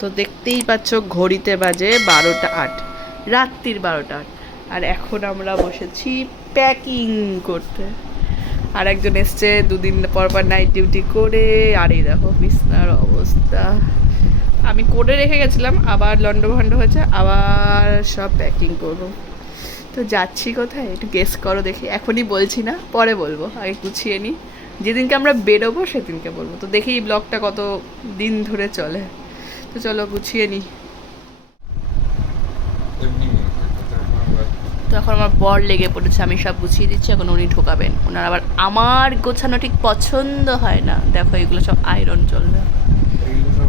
তো দেখতেই পাচ্ছ ঘড়িতে বাজে বারোটা আট, রাত্রির বারোটা আট। আর এখন আমরা বসেছি প্যাকিং করতে। আর একজন এসছে দুদিন পর পর নাইট ডিউটি করে, আর এই দেখো বিছনার অবস্থা। আমি করে রেখে গেছিলাম, আবার লন্ডভন্ড হয়েছে, আবার সব প্যাকিং করব। তো যাচ্ছি কোথায়? একটু গেস করো দেখি। এখনই বলছি না, পরে বলব। আগে গুছিয়ে নিই। যেদিনকে আমরা বেরোবো, সেদিনকে বলব। তো দেখি এই ব্লগটা কত দিন ধরে চলে। তো চলো গুছিয়ে নিই তো এখন আমার বর লেগে পড়েছে আমি সব গুছিয়ে দিচ্ছি এখন উনি ঢোকাবেন। ওনার আবার আমার গোছানো ঠিক পছন্দ হয় না। দেখো এগুলো সব আয়রন চলবে।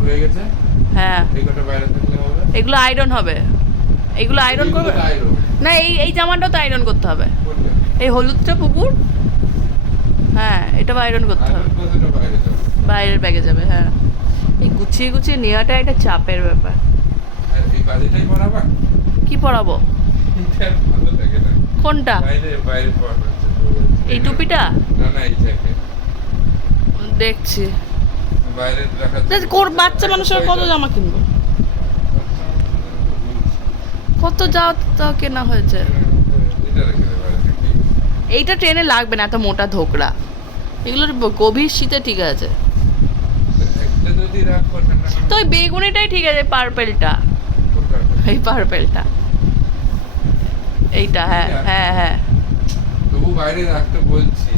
হয়ে গেছে? হ্যাঁ। এই বাইরে থাকলে হবে? এগুলো আয়রন হবে। এগুলো আয়রন করবে? না এই এই জামাটাও তো আয়রন করতে হবে। এই হলুদটা পুকুর? হ্যাঁ এটা আয়রন করতে হবে। বাইরে বাইরের ব্যাগে যাবে হ্যাঁ। এই গুছিয়ে গুছিয়ে নেওয়াটা একটা চাপের ব্যাপার? কি না। কোনটা। এই টুপিটা। দেখছি কোর বাচ্চা মানুষের কত জামা কিনবো কত যাও তা কেনা হয়েছে। এইটা ট্রেনে লাগবে না এত মোটা ধোকরা এগুলোর গভীর শীতে ঠিক আছে একটা যদি রাখব ঠান্ডা না তো ওই বেগুনিটাই ঠিক আছে পার্পেলটা। এই পার্পেলটা। এইটা হ্যাঁ হ্যাঁ হ্যাঁ। তবু বাইরে রাখতে বলছি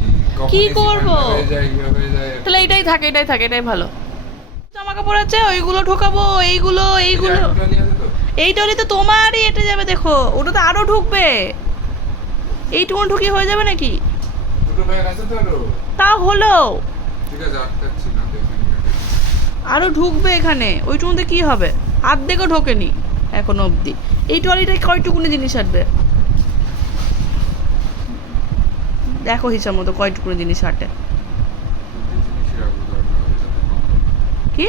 কি করব? ইয়ে। তাহলে এটাই থাকে এটাই থাকে এটাই ভালো। জামা কাপড় আছে ওইগুলো ঢোকাবো এইগুলো এইগুলো। এই? টলি তো। তোমারই এটা যাবে দেখো। ওটা তো আরও ঢুকবে। এইটুকুন ঢুকিয়ে হয়ে যাবে নাকি? তা হলো। ঠিক আছে আটকাচ্ছি না। দেখে নিয়ে আসি। আরও ঢুকবে এখানে ওইটুকুতে কি হবে আর্ধেকও ঢোকেনি এখনও অবধি এই টলিটায় কয়টুকুনি জিনিস আসবে দেখো হিসাব মতো কয়টুকুনি জিনিস আটে। কি।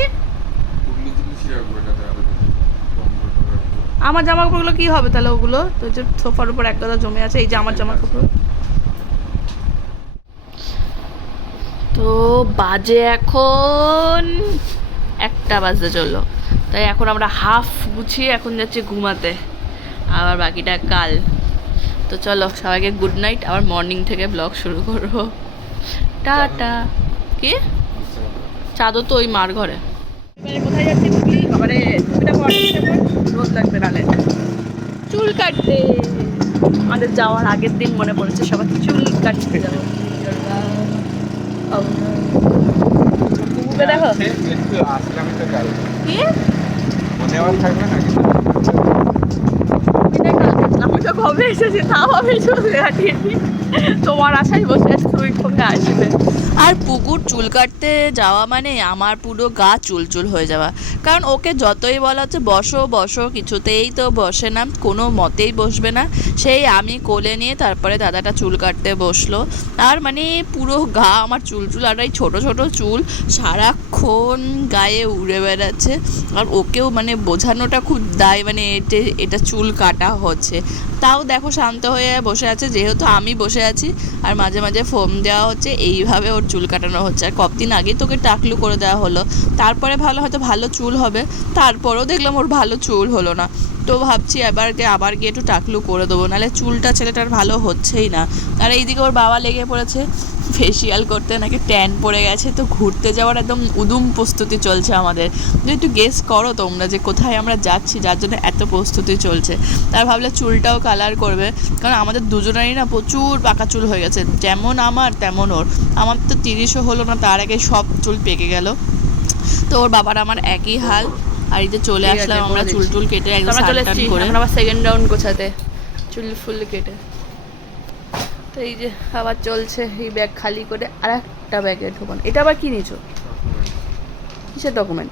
আমার জামা কাপড়গুলো কি হবে তাহলে ওগুলো তো যে সোফার উপর এক কথা জমে আছে, এই যে আমার জামা কাপড় তো বাজে এখন একটা বাজতে চলল। তাই এখন আমরা হাফ গুছিয়ে এখন যাচ্ছি ঘুমাতে। আবার বাকিটা কাল। তো চলো সবাইকে গুড নাইট আবার মর্নিং থেকে ব্লগ শুরু করব। টাটা। কি? চাদর তো ওই মার ঘরে। কোথায় যাচ্ছি রোদ লাগবে নালে চুল কাটতে। আমাদের যাওয়ার আগের দিন মনে পড়েছে সবাই চুল কাটতে যাব। কুকুরকে দেখো। কি? কবে এসেছি তাও আমি চলে তোমার আশায় বসে আছি তুমি কবে আসবে? আর পুকুর চুল কাটতে যাওয়া মানে আমার পুরো গা চুলচুল হয়ে যাওয়া। কারণ ওকে যতই বলা হচ্ছে, বসো বসো, কিছুতেই তো বসে না, কোনো মতেই বসবে না। সেই আমি কোলে নিয়ে তারপরে দাদাটা চুল কাটতে বসল। আর মানে পুরো গা আমার চুল চুল, আর এই ছোটো ছোটো চুল সারাক্ষণ গায়ে উড়ে বেড়াচ্ছে। আর ওকেও মানে বোঝানোটা খুব দায় মানে এটা এটা চুল কাটা হচ্ছে। তাও দেখো শান্ত হয়ে বসে আছে, যেহেতু আমি বসে আছি, আর মাঝে মাঝে ফোন দেওয়া হচ্ছে, এইভাবে ওর চুল কাটানো হচ্ছে আর কতদিন আগেই তোকে টাকলু করে দেওয়া হলো। তারপরে ভালো হয়তো ভালো চুল হবে, তারপরেও দেখলাম ওর ভালো চুল হলো না। তো ভাবছি এবার গিয়ে আবার গিয়ে একটু টাকলু করে দেবো, নাহলে চুলটা ছেলেটার ভালো হচ্ছেই না। আর এইদিকে ওর বাবা লেগে পড়েছে ফেসিয়াল করতে নাকি ট্যান পড়ে গেছে তো ঘুরতে যাওয়ার একদম উদুম প্রস্তুতি চলছে আমাদের। যে একটু গেস করো তোমরা যে কোথায় আমরা যাচ্ছি যার জন্য এত প্রস্তুতি চলছে। তার ভাবলে চুলটাও কালার করবে কারণ আমাদের দুজনেরই না প্রচুর পাকা চুল হয়ে গেছে। যেমন আমার তেমন ওর। আমার তো তিরিশও হলো না তার আগে সব চুল পেকে গেল। তো ওর বাবার আমার একই হাল। আর এই যে চলে আসলাম আমরা চুল টুল কেটে একদম চলে করে। আবার সেকেন্ড রাউন্ড গোছাতে। চুল ফুল কেটে। তো এই যে আবার চলছে এই ব্যাগ খালি করে আর একটা ব্যাগে ঢোকানো এটা আবার কি নিয়েছো কিসের ডকুমেন্ট।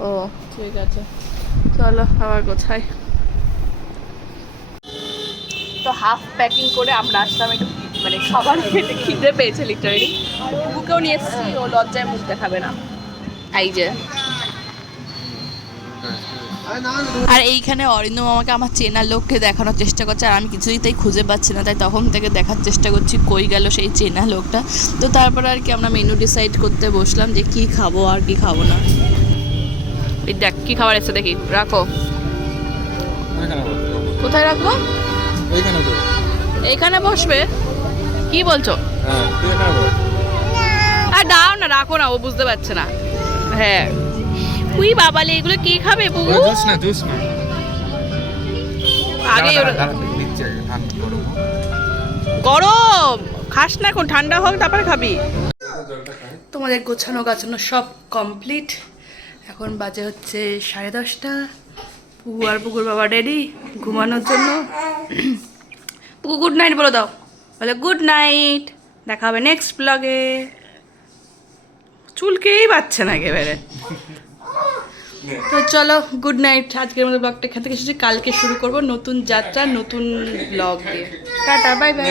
ও ঠিক আছে চলো আবার গোছাই তো হাফ প্যাকিং করে আমরা আসলাম একটু মানে খাবার খেতে খিদে পেয়েছে লিটারেলি বুকেও নিয়ে এসেছি ও লজ্জায় মুখ দেখাবে না এই যে আর এইখানে অরিন্দম আমাকে আমার চেনা লোককে দেখানোর চেষ্টা করছে আর আমি কিছুই তাই খুঁজে পাচ্ছি না তাই তখন থেকে দেখার চেষ্টা করছি কই গেল সেই চেনা লোকটা। তো তারপরে আর কি আমরা মেনু ডিসাইড করতে বসলাম যে কি খাব আর কি খাব না। এই দেখ কি খাবার এসে দেখি রাখো। কোথায় রাখব? এইখানে বসবে। কি বলছো? হ্যাঁ। আর দাও না রাখো না ও বুঝতে পারছে না। হ্যাঁ। উই বাবালে এগুলো কে খাবে বুবু? জুস না জুস না। আগে গরম খাস না এখন ঠান্ডা হোক তারপরে খাবি। তোমাদের গোছানো গাছানো সব কমপ্লিট। এখন বাজে হচ্ছে সাড়ে দশটা। পুকু আর পুকুর বাবা রেডি ঘুমানোর জন্য। পুকু গুড নাইট বলে দাও। বলে গুড নাইট দেখা হবে নেক্সট ব্লগে চুলকেই পাচ্ছে না একেবারে। তো চলো গুড নাইট আজকের মতো ব্লগটা এখান থেকে এসেছি। কালকে শুরু করব নতুন যাত্রা নতুন ব্লগ দিয়ে। Tata bye by